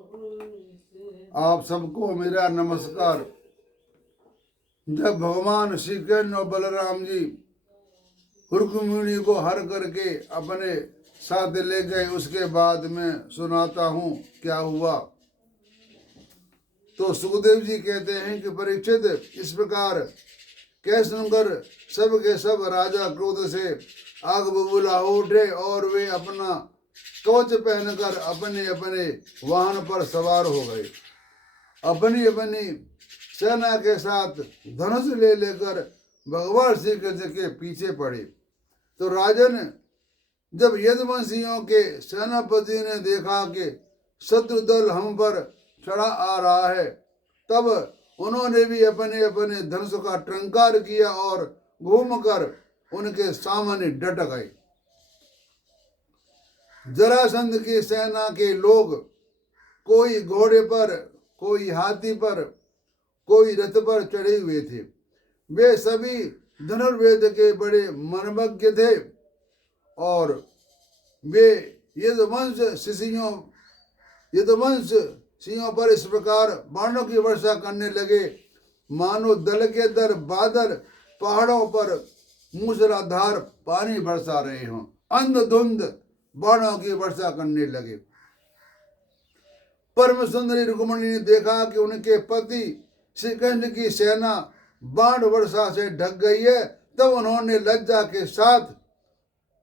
आप सबको मेरा नमस्कार। जब भगवान श्री कृष्ण और बलराम जी रुक्मिणी को हर करके अपने साथ ले गए, उसके बाद में सुनाता हूँ क्या हुआ। तो सुखदेव जी कहते हैं कि परीक्षित, इस प्रकार कह सुनकर सब के सब राजा क्रोध से आग बबूला हो उठे और वे अपना कवच पहनकर अपने अपने वाहन पर सवार हो गए। अपनी अपनी सेना के साथ धनुष ले लेकर भगवान श्री कृष्ण के पीछे पड़े। तो राजन जब यदुवंशियों के सेनापति ने देखा कि शत्रु दल हम पर चढ़ा आ रहा है, तब उन्होंने भी अपने अपने धनुष का टंकार किया और घूमकर उनके सामने डट गए। जरासंध की सेना के लोग कोई घोड़े पर, कोई हाथी पर, कोई रथ पर चढ़े हुए थे। वे सभी धनुर्वेद के बड़े मर्मज्ञ थे और वे यदुवंश सिंहों पर इस प्रकार बाणों की वर्षा करने लगे मानो दल के दर बादल पहाड़ों पर मूसलाधार पानी बरसा रहे हों। अंधधुंध बाणों की वर्षा करने लगे। परम सुंदरी रुक्मिणी ने देखा कि उनके पति श्री कृष्ण की सेना बाण वर्षा से ढक गई है। तब उन्होंने लज्जा के साथ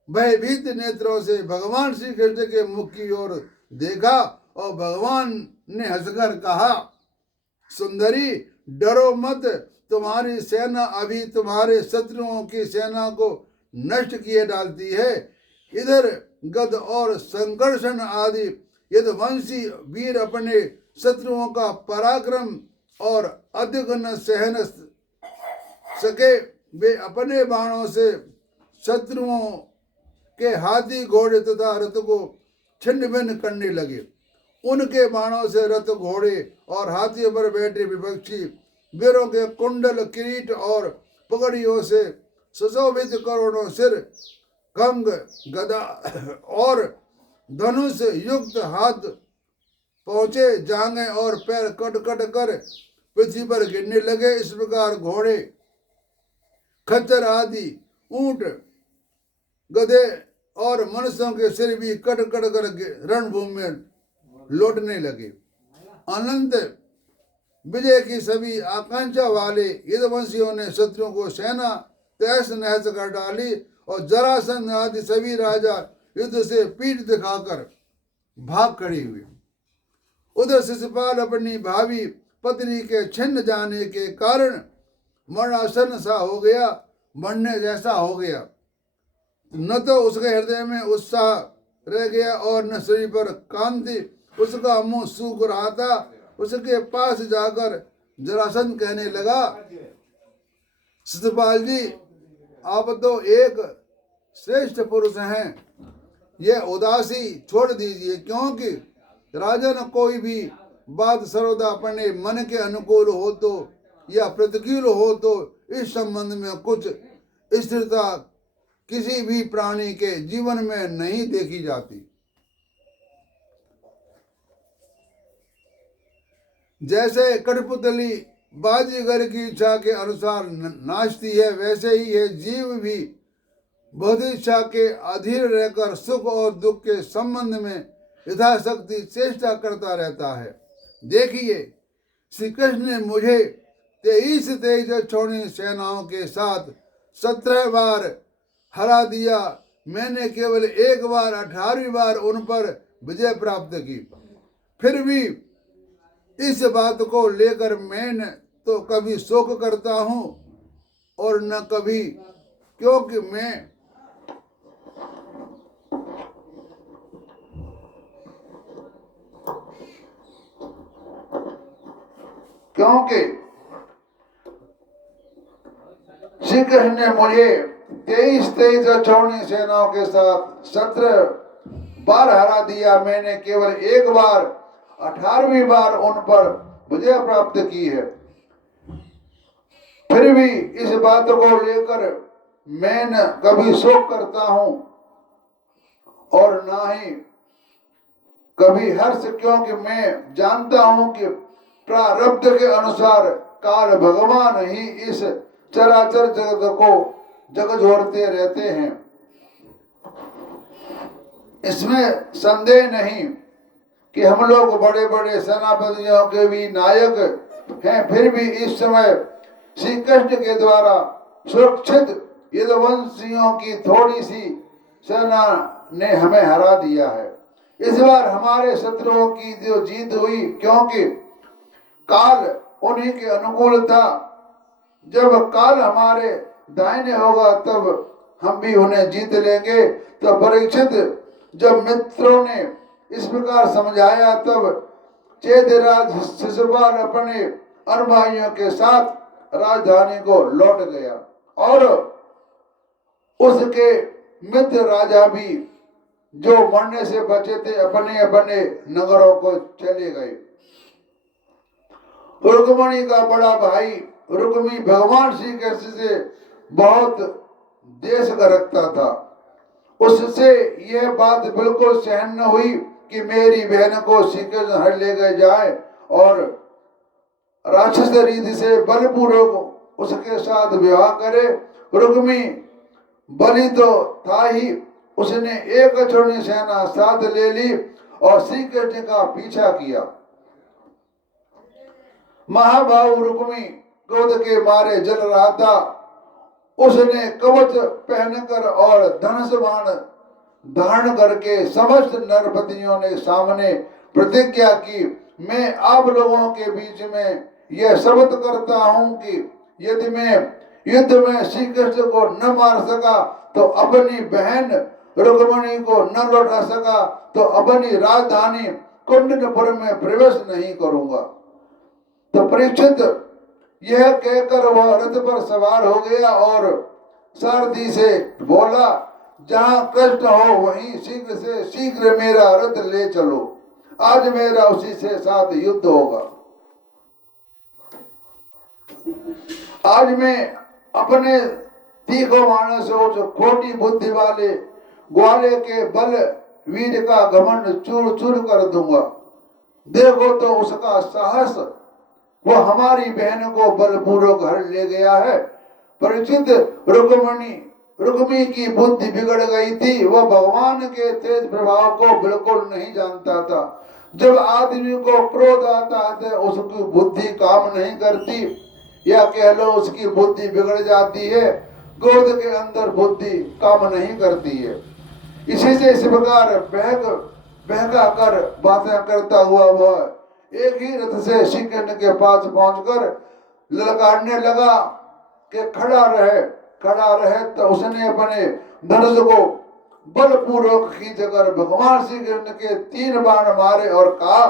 भयभीत नेत्रों से भगवान श्री कृष्ण के मुख की ओर देखा और भगवान ने हंसकर कहा, सुंदरी डरो मत, तुम्हारी सेना अभी तुम्हारे शत्रुओं की सेना को नष्ट किए डालती है। इधर गद और संकर्षण आदि यदुवंशी वीर अपने शत्रुओं का पराक्रम और अधिक न सहन सके, वे अपने बाणों से शत्रुओं के हाथी घोड़े तथा रथ को छिन्न भिन्न करने लगे। उनके बाणों से रथ घोड़े और हाथियों पर बैठे विपक्षी वीरों के कुंडल किरीट और पगड़ियों से सुशोभित करोड़ों सिर, खंग, गदा और धनुष युक्त हाथ, पहुंचे जांघें और पैर कट कट कर पृथ्वी पर गिरने लगे। इस प्रकार घोड़े, खच्चर आदि ऊंट, गधे और मनुष्यों के सिर भी कट कट कर रणभूमि में लौटने लगे। अनंत विजय की सभी आकांक्षा वाले यदुवंशियों ने शत्रुओं को सेना तहस नहस कर डाली और जरासंध आदि सभी राजा युद्ध से पीठ दिखाकर भाग खड़े हुए। उधर शिशुपाल अपनी भावी पत्नी के छिन्न जाने के कारण मरणासन सा हो गया, मरने जैसा हो गया। न तो उसके हृदय में उत्साह रह गया और न शरीर पर कांति। उसका मुंह सूख रहा था। उसके पास जाकर जरासंध कहने लगा, शिशुपाल जी, आप तो एक श्रेष्ठ पुरुष हैं, यह उदासी छोड़ दीजिए, क्योंकि राजन कोई भी बात सर्वदा अपने मन के अनुकूल हो तो या प्रतिकूल हो तो इस संबंध में कुछ स्थिरता किसी भी प्राणी के जीवन में नहीं देखी जाती। जैसे कठपुतली बाजीगर की इच्छा के अनुसार नाचती है, वैसे ही यह जीव भी बहुत इच्छा के अधीर रहकर सुख और दुख के संबंध में यथाशक्ति चेष्टा करता रहता है। देखिए, श्री कृष्ण ने मुझे 23 तेज छोड़ी सेनाओं के साथ 17 बार हरा दिया। मैंने केवल एक बार 18वीं बार उन पर विजय प्राप्त की। फिर भी इस बात को लेकर मैं न तो कभी शोक करता हूँ और न कभी, क्योंकि श्री कृष्ण ने मुझे 23 छोड़नी सेनाओं के साथ 17 बार हरा दिया। मैंने केवल एक बार 18वीं बार उन पर विजय प्राप्त की है। फिर भी इस बात को लेकर मैं न कभी शोक करता हूं और ना ही कभी हर्ष, क्योंकि मैं जानता हूं कि प्रारब्ध के अनुसार काल भगवान ही इस चराचर जगत को झकझोरते रहते हैं। इसमें संदेह नहीं कि हम लोग बड़े बड़े सेनापतियों के भी नायक हैं, फिर भी इस समय श्री कृष्ण के द्वारा सुरक्षित यदुवंशियों की थोड़ी सी सेना ने हमें हरा दिया है। इस बार हमारे शत्रुओं की जो जीत हुई, क्योंकि काल उन्हीं के अनुकूल था। जब काल हमारे दाहिने होगा तब हम भी उन्हें जीत लेंगे। तो परीक्षित, जब मित्रों ने इस प्रकार समझाया तब चेदिराज शिशुपाल अपने अनुयायियों के साथ राजधानी को लौट गया और उसके मित्र राजा भी जो मरने से बचे थे अपने अपने नगरों को चले गए। रुक्मणी का बड़ा भाई रुक्मी भगवान श्री कृष्ण से बहुत देश का रखता था। उससे यह बात बिल्कुल सहन न हुई कि मेरी बहन को श्री कृष्ण हर ले गए जाए और राक्षस रीति से बलपूर्वक उसके साथ विवाह करे। रुक्मी बलि तो था ही, उसने एक छोटी सेना साथ ले ली और श्री कृष्ण का पीछा किया। महाभाव रुक्मी क्रोध के मारे जल रहा था। उसने कवच पहनकर और धनुष बाण धारण करके समस्त नरपतियों ने सामने प्रतिज्ञा की, मैं आप लोगों के बीच में यह शपथ करता हूं कि यदि मैं युद्ध में श्री कृष्ण को न मार सका तो अपनी बहन रुक्मिणी को न लौटा सका तो अपनी राजधानी कुंडनपुर में प्रवेश नहीं करूंगा। तो परीक्षित यह कहकर वह रथ पर सवार हो गया और सारथी से बोला, जहां कष्ट हो वहीं शीघ्र से शीघ्र मेरा रथ ले चलो, आज मेरा उसी से साथ युद्ध होगा। आज मैं अपने तीखों बाणों से उस खोटी बुद्धि वाले ग्वाले के बल वीर का घमंड चूर चूर कर दूंगा। देखो तो उसका साहस, वो हमारी बहन को बलपूर्वक हर ले गया है। परीक्षित, रुक्मी की बुद्धि बिगड़ गई थी। वह भगवान के तेज प्रभाव को बिल्कुल नहीं जानता था। जब आदमी को क्रोध आता है तो उसकी बुद्धि काम नहीं करती, या कह लो उसकी बुद्धि बिगड़ जाती है। क्रोध के अंदर बुद्धि काम नहीं करती है। इसी से इस प्रकार बहका कर बातें करता हुआ वह एक ही रथ से श्री कृष्ण के पास पहुंचकर ललकारने लगा कि खड़ा रहे। तो उसने अपने धनुष को बलपूर्वक खींचकर भगवान श्री कृष्ण के 3 बाण मारे और कहा,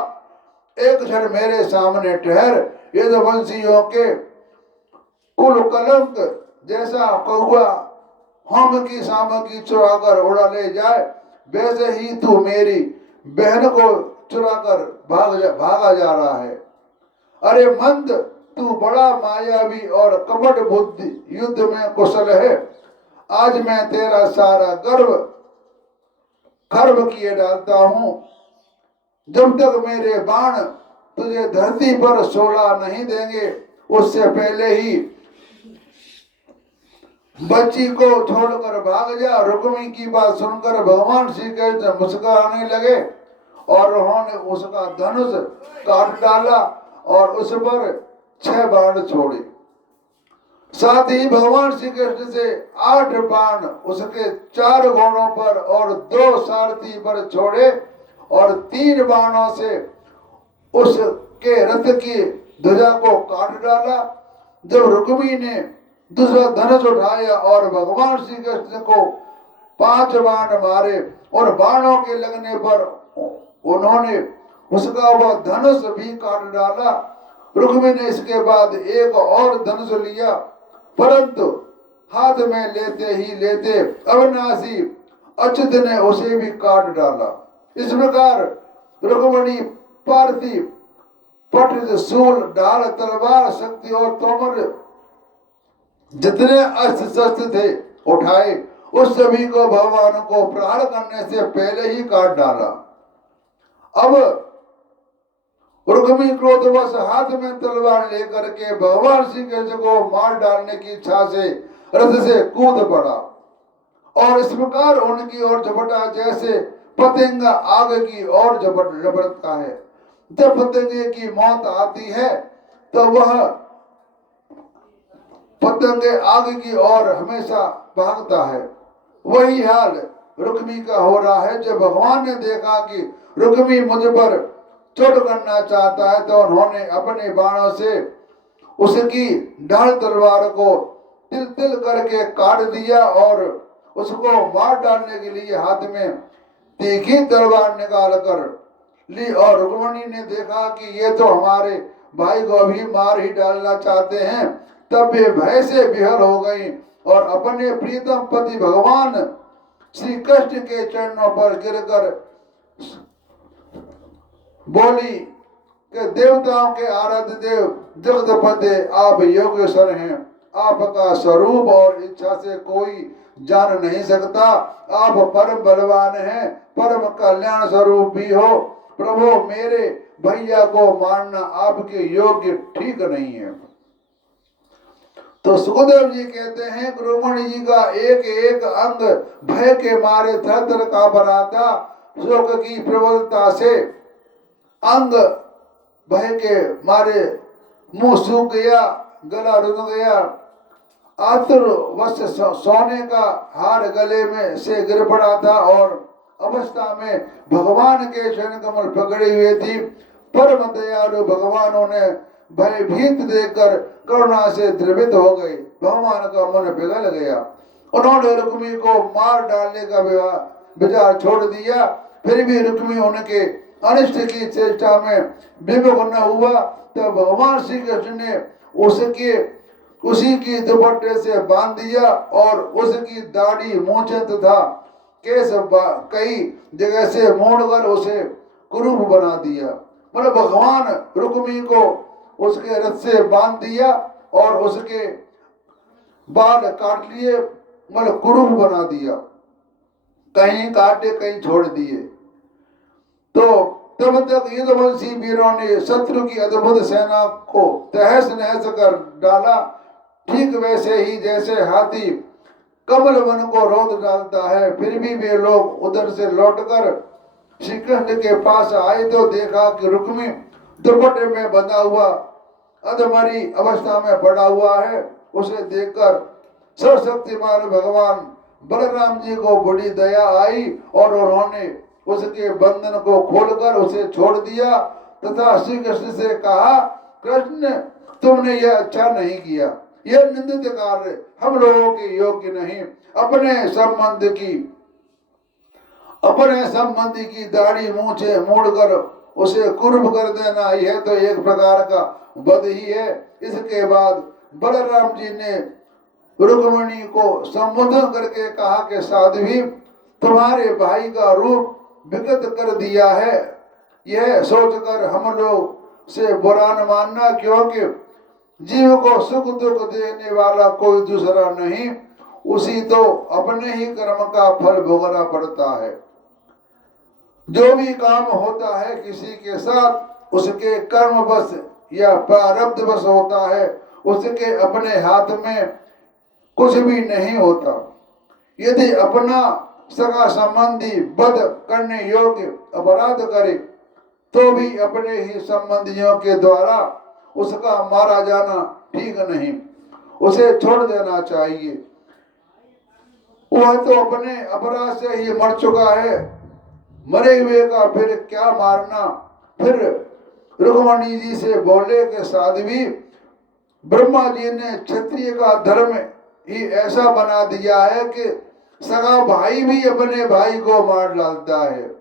एक क्षण मेरे सामने ठहर। यदुवंशियों के कुल कलंक जैसा कौआ होम की सामग्री चुराकर उड़ा ले जाए, वैसे ही तू मेरी बहन को चुराकर भागा जा रहा है। अरे मंद, तू बड़ा मायावी और कपट बुद्धि युद्ध में कुशल है। आज मैं तेरा सारा गर्व खर्व किए डालता हूं। जब तक मेरे बाण तुझे धरती पर सोला नहीं देंगे, उससे पहले ही बच्ची को छोड़कर भाग जा। रुक्मी की बात सुनकर भगवान श्री कृष्ण मुस्कुराने लगे और उन्होंने उसका धनुष काट डाला और उस पर 6 बाण छोड़े। साथ ही भगवान श्री कृष्ण से 8 बाण उसके 4 घोड़ों पर और 2 सारथी पर छोड़े और 3 बाणों से उसके रथ की ध्वजा को काट डाला। जब रुक्मी ने दूसरा धनुष उठाया और भगवान श्री कृष्ण को 5 बाण मारे और बाणों के लगने पर उन्होंने उसका वह धनुष भी काट डाला। रुक्मी ने इसके बाद एक और धनुष लिया, परंतु हाथ में लेते ही लेते अविनाशी अच्युत ने उसे भी काट डाला। इस प्रकार रुक्मिणी पार्थी पट शूल ढाल तलवार शक्ति और तोमर जितने अस्त्र शस्त्र थे उठाए, उस सभी को भगवान को प्रहार करने से पहले ही काट डाला। अब रुक्मी क्रोधवश हाथ में तलवार लेकर के भगवान श्री कृष्ण को मार डालने की इच्छा से रथ से कूद पड़ा और इस प्रकार उनकी ओर झपटा जैसे पतंगा आग की ओर झपटता है। जब पतंगे की मौत आती है तो वह पतंगे आग की ओर हमेशा भागता है। वही हाल रुक्मी का हो रहा है। जब भगवान ने देखा कि रुक्मी मुझ पर चोट करना चाहता है तो उन्होंने अपने बाणों से उसकी ढाल तलवार को तिल तिल करके काट दिया और उसको मार डालने के लिए हाथ में तीखी तलवार निकाल कर ली। और रुक्मिणी ने देखा कि ये तो हमारे भाई को अभी मार ही डालना चाहते हैं। तब वे भय से विहल हो गई और अपने प्रीतम पति भगवान श्री कृष्ण के चरणों पर गिरकर बोली कि देवताओं के आराध्य देव जगतपते आप योगेश्वर हैं। आपका स्वरूप और इच्छा से कोई जान नहीं सकता। आप परम बलवान हैं, परम कल्याण स्वरूप भी हो। प्रभु मेरे भैया को मारना आपके योग्य ठीक नहीं है। तो सुखदेव जी कहते हैं रुक्मिणी जी का एक एक अंग भय के मारे थर थर कांप रहा था। शोक की प्रबलता से अंग भय के मारे मुंह सूख गया, गला रुक गया। आतुर वश सोने का हार गले में से गिर पड़ा था और अवस्था में भगवान के चरण कमल पकड़े हुए थी। परम दयालु भगवानों ने भयभीत देखकर करुणा से द्रवित हो गए। भगवान का मन पिघल गया। उन्होंने रुक्मी को मार डालने का विचार छोड़ दिया। फिर भी रुक्मी उनके अनिष्ट की चेष्टा में विमुख न हुआ। तब भगवान श्री कृष्ण ने उसी की दुपट्टे से बांध दिया और उसकी दाढ़ी मूंछें तथा केस कई जगह से मोड़कर उसे कुरूप बना दिया। मतलब भगवान रुक्मी को उसके रथ से बांध दिया और उसके बाल काट लिए, मतलब कुरूप बना दिया, कहीं काटे कहीं छोड़ दिए। तो तब तक युद्धवंशी वीरों ने शत्रु की अद्भुत सेना को तहस नहस कर डाला। ठीक वैसे ही जैसे हाथी कमल वन को रोद डालता है। फिर भी वे लोग उधर से लौटकर श्री कृष्ण के पास आए तो देखा कि रुक्मी दुपट्टे में बंधा हुआ अधमरी अवस्था में पड़ा हुआ है। उसे देखकर सर्वशक्तिमान भगवान बलराम जी को बड़ी दया आई और उन्होंने उसके बंधन को खोलकर उसे छोड़ दिया तथा श्री कृष्ण से कहा, कृष्ण तुमने यह अच्छा नहीं किया। यह निंदित कार्य हम लोगों के योग्य नहीं। अपने संबंधी की दाढ़ी मूंछे मोड़कर उसे कुरूप कर देना यह तो एक प्रकार का वध ही है। इसके बाद बलराम जी ने रुक्मिणी को संबोधन करके कहा कि साध्वी तुम्हारे भाई का रूप विकृत कर दिया है। यह सोचकर हम लोग से बुरा न मानना, क्योंकि जीव को सुख दुख देने वाला कोई दूसरा नहीं, उसी तो अपने ही कर्म का फल भोगना पड़ता है। जो भी काम होता है किसी के साथ उसके कर्म बस या प्रारब्ध बस होता है, उसके अपने हाथ में कुछ भी नहीं होता। यदि अपना सगा संबंधी वध करने योग्य अपराध करे तो भी अपने ही संबंधियों के द्वारा उसका मारा जाना ठीक नहीं, उसे छोड़ देना चाहिए। वह तो अपने अपराध से ही मर चुका है, मरे हुए का फिर क्या मारना। फिर रुक्मिणी जी से बोले कि साध्वी ब्रह्मा जी ने क्षत्रिय का धर्म ही ऐसा बना दिया है कि सगा भाई भी अपने भाई को मार डालता है।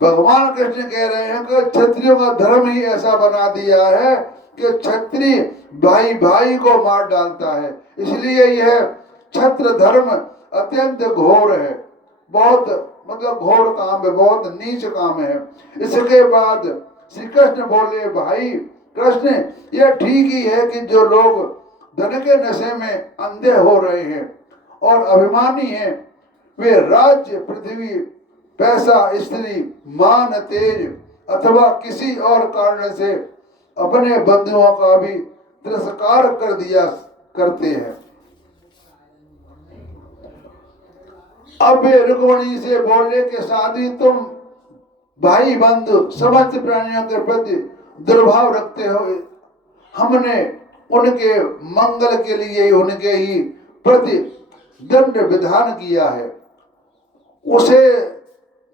भगवान कृष्ण कह रहे हैं कि क्षत्रियों का धर्म ही ऐसा बना दिया है कि क्षत्रिय भाई भाई को मार डालता है। इसलिए यह क्षत्र धर्म अत्यंत घोर है, बहुत मतलब घोर काम है, बहुत नीच काम है। इसके बाद श्री कृष्ण बोले, भाई कृष्ण यह ठीक ही है कि जो लोग धन के नशे में अंधे हो रहे हैं और अभिमानी हैं, वे राज्य पृथ्वी पैसा, स्त्री, मान, तेज अथवा किसी और कारण से अपने बंधुओं का भी तिरस्कार कर दिया करते हैं। अब वे रुक्मिणी से बोले कि शादी तुम भाई बंधु समस्त प्राणियों के प्रति दुर्भाव रखते हो। हमने उनके मंगल के लिए उनके ही प्रति दंड विधान किया है, उसे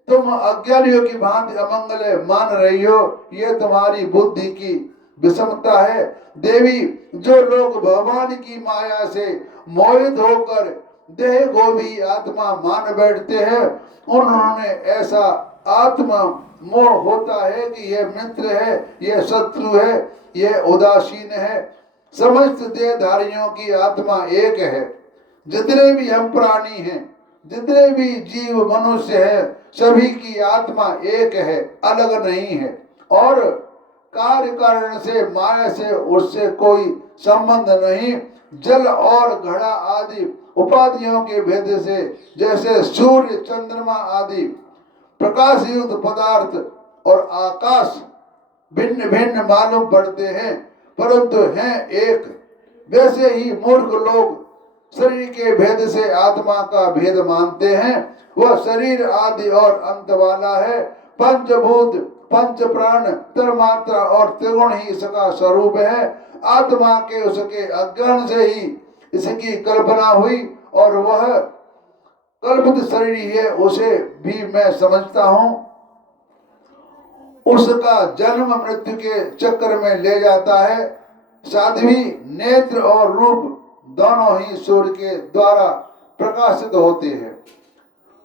तुम अज्ञानियों की भांति अमंगल मान रही हो। ये तुम्हारी बुद्धि की विषमता है। देवी, जो लोग भगवान की माया से मोहित होकर देह को भी आत्मा मान बैठते हैं, उन्होंने ऐसा आत्मा मोह होता है कि यह मित्र है, यह शत्रु है, यह उदासीन है। समस्त देहधारियों की आत्मा एक है। जितने भी हम प्राणी हैं, जितने भी जीव मनुष्य हैं, सभी की आत्मा एक है, अलग नहीं है। और कार्य कारण से माया से उससे कोई संबंध नहीं। जल और घड़ा आदि उपाधियों के भेद से जैसे सूर्य, चंद्रमा आदि प्रकाश युक्त पदार्थ और आकाश भिन्न भिन्न मालूम पड़ते हैं, परंतु हैं एक, वैसे ही मूर्ख लोग शरीर के भेद से आत्मा का भेद मानते हैं। वह शरीर आदि और अंत वाला है। पंचभूत, पंच प्राण, तन्मात्रा और त्रिगुण ही इसका स्वरूप है। आत्मा के उसके अज्ञान से ही इसकी कल्पना हुई और वह कल्पित शरीर है, उसे भी मैं समझता हूँ। उसका जन्म मृत्यु के चक्कर में ले जाता है। साध्वी नेत्र और रूप दोनों ही सूर्य के द्वारा प्रकाशित होते हैं।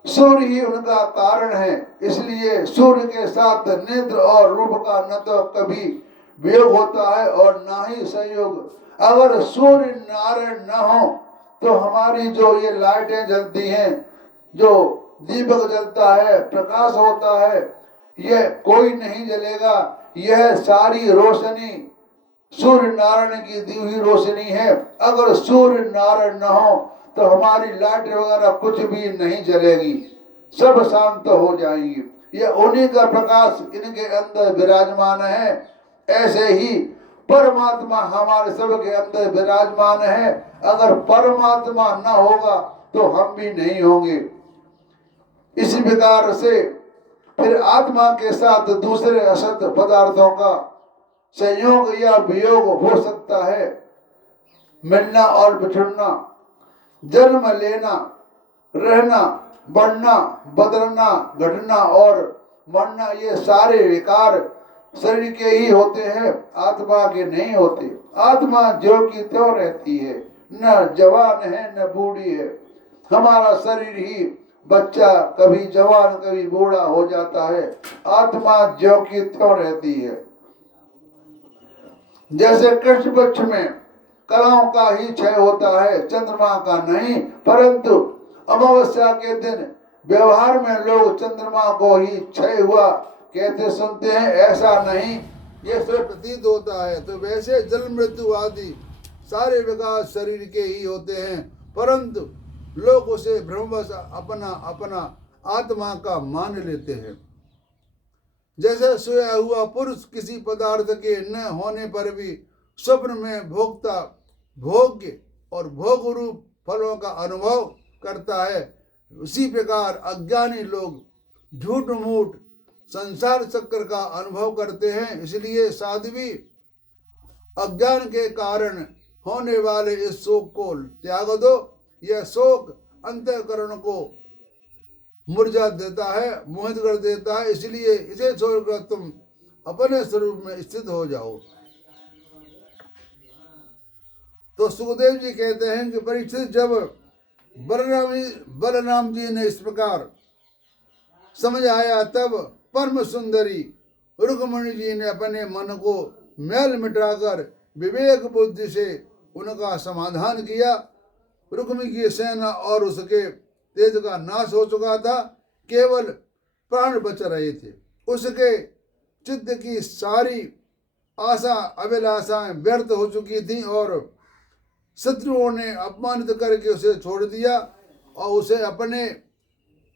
सूर्य ही उनका कारण है, इसलिए सूर्य के साथ नेत्र और रूप का न तो कभी वियोग होता है और न ही संयोग। अगर सूर्य नारायण न हो तो हमारी जो ये लाइटें जलती हैं, जो दीपक जलता है, प्रकाश होता है, यह कोई नहीं जलेगा। यह सारी रोशनी सूर्य नारायण की दी हुई रोशनी है। अगर सूर्य नारायण न हो तो हमारी लाइट वगैरह कुछ भी नहीं जलेगी, सब शांत हो जाएंगी। यह उन्हीं का प्रकाश इनके अंदर विराजमान है। ऐसे ही परमात्मा हमारे सबके अंदर विराजमान है। अगर परमात्मा न होगा तो हम भी नहीं होंगे। इसी प्रकार से फिर आत्मा के साथ दूसरे असत पदार्थों का संयोग या वियोग हो सकता है। मिलना और बिछड़ना, जन्म लेना, रहना, बढ़ना, बदलना, घटना और मरना, ये सारे विकार शरीर के ही होते हैं, आत्मा के नहीं होते। आत्मा जो की त्यों रहती है, न जवान है न बूढ़ी है। हमारा शरीर ही बच्चा कभी जवान कभी बूढ़ा हो जाता है, आत्मा जो की त्यों रहती है। जैसे कृष्ण पक्ष में कलाओं का ही क्षय होता है, चंद्रमा का नहीं। परंतु अमावस्या के दिन व्यवहार में लोग चंद्रमा को ही क्षय हुआ कहते सुनते हैं, ऐसा नहीं, ये सिर्फ प्रतीत होता है। तो वैसे जल मृत्यु आदि सारे विकास शरीर के ही होते हैं, परंतु लोग उसे भ्रमवश अपना अपना आत्मा का मान लेते हैं। जैसे सोया हुआ पुरुष किसी पदार्थ के न होने पर भी स्वप्न में भोगता भोग्य और भोग रूप फलों का अनुभव करता है, उसी प्रकार अज्ञानी लोग झूठ मूठ संसार चक्र का अनुभव करते हैं। इसलिए साध्वी, अज्ञान के कारण होने वाले इस शोक को त्याग दो। यह शोक अंतःकरण को मुरझा देता है, मोहित कर देता है। इसलिए इसे छोड़कर तुम अपने स्वरूप में स्थित हो जाओ। तो सुखदेव जी कहते हैं कि परीक्षित, जब बलराम जी ने इस प्रकार समझ आया, तब परम सुंदरी रुक्मिणी जी ने अपने मन को मैल मिटाकर विवेक बुद्धि से उनका समाधान किया। रुक्मिणी की सेना और उसके तेज का नाश हो चुका था, केवल प्राण बच रहे थे। उसके चित्त की सारी आशा अभिलाषाएं व्यर्थ हो चुकी थी और शत्रुओं ने अपमानित करके उसे छोड़ दिया और उसे अपने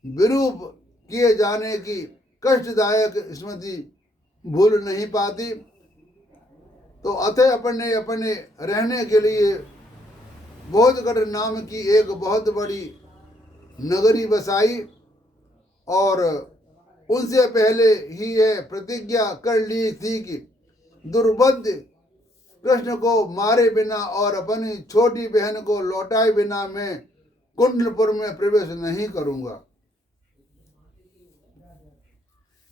विरूप किए जाने की कष्टदायक स्मृति भूल नहीं पाती। तो अतः अपने अपने रहने के लिए बोधगढ़ नाम की एक बहुत बड़ी नगरी बसाई और उनसे पहले ही यह प्रतिज्ञा कर ली थी कि दुर्बुद्ध कृष्ण को मारे बिना और अपनी छोटी बहन को लौटाए बिना मैं कुंडलपुर में प्रवेश नहीं करूंगा।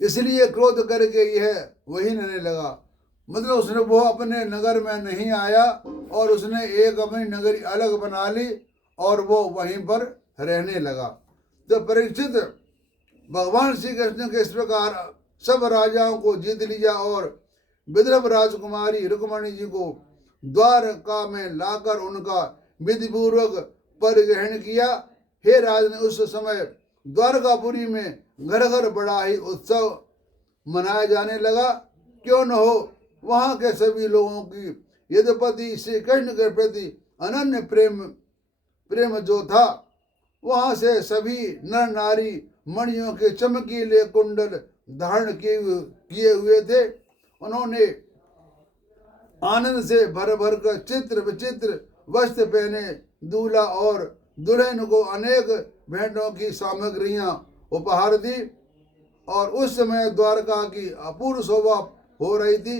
इसलिए क्रोध करके यह वही रहने लगा। मतलब उसने वो अपने नगर में नहीं आया और उसने एक अपनी नगरी अलग बना ली और वो वहीं पर रहने लगा। तो परीक्षित भगवान श्री कृष्ण के इस प्रकार सब राजाओं को जीत लिया और विदर्भ राजकुमारी रुक्मणी जी को द्वारका में लाकर उनका विधिपूर्वक परिग्रहण किया। हे राजन, उस समय द्वारकापुरी में घर घर बड़ा ही उत्सव मनाया जाने लगा। क्यों न हो, वहाँ के सभी लोगों की यद्यपि श्री कृष्ण के प्रति अनन्य प्रेम जो था, वहाँ से सभी नर नारी मणियों के चमकीले कुंडल धारण किए हुए थे। उन्होंने आनंद से भर भर कर चित्र विचित्र वस्त्र पहने दूल्हा और दुल्हन को अनेक भेंटों की सामग्रियां उपहार दी और उस समय द्वारका की अपूर्व शोभा हो रही थी।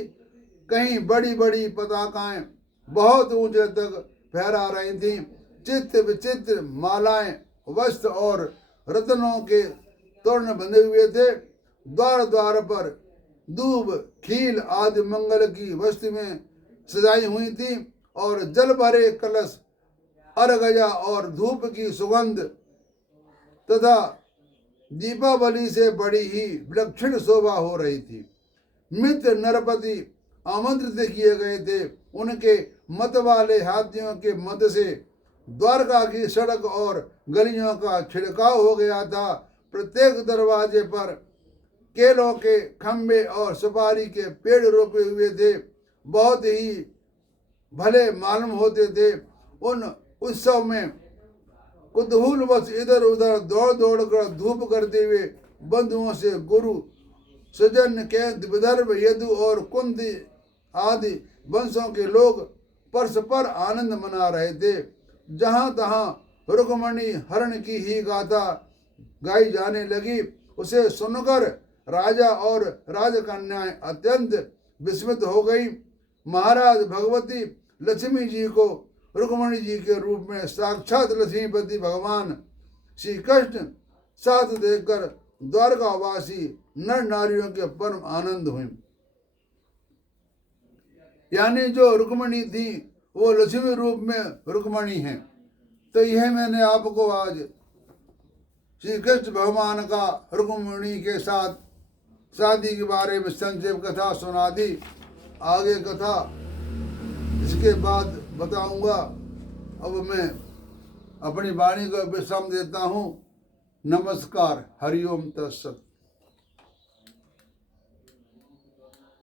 कहीं बड़ी बड़ी पताकाएं बहुत ऊंचे तक फहरा रही थीं। चित्र विचित्र मालाएं, वस्त्र और रत्नों के तोरण बंधे हुए थे। द्वार द्वार पर दूब, खील आदि मंगल की वस्तुएं सजाई हुई थी और जल भरे कलश, अर्घजा और धूप की सुगंध तथा दीपावली से बड़ी ही विलक्षण शोभा हो रही थी। मित्र नरपति आमंत्रित किए गए थे। उनके मत वाले हाथियों के मत से द्वारका की सड़क और गलियों का छिड़काव हो गया था। प्रत्येक दरवाजे पर केलों के खंबे और सुपारी के पेड़ रोपे हुए थे, बहुत ही भले मालूम होते थे। उन उत्सव में कुतूहल वश इधर उधर दौड़ दौड़ कर धूप करते हुए बंधुओं से गुरु सजन कैंत विदर्भ यदु और कुंती आदि वंशों के लोग परस्पर आनंद मना रहे थे। जहाँ तहाँ रुक्मणी हरण की ही गाथा गाई जाने लगी। उसे सुनकर राजा और राजकन्याएं अत्यंत विस्मित हो गई। महाराज भगवती लक्ष्मी जी को रुक्मणी जी के रूप में साक्षात लक्ष्मीपति भगवान श्री कृष्ण साथ देखकर द्वारकावासी नर नारियों के परम आनंद हुए। यानी जो रुक्मणी थी वो लक्ष्मी रूप में रुक्मणी है। तो यह मैंने आपको आज श्री कृष्ण भगवान का रुक्मणी के साथ शादी के बारे में संक्षेप कथा सुना दी। आगे कथा इसके बाद बताऊंगा। अब मैं अपनी वाणी को विश्राम देता हूँ। नमस्कार। हरिओम तत्सत।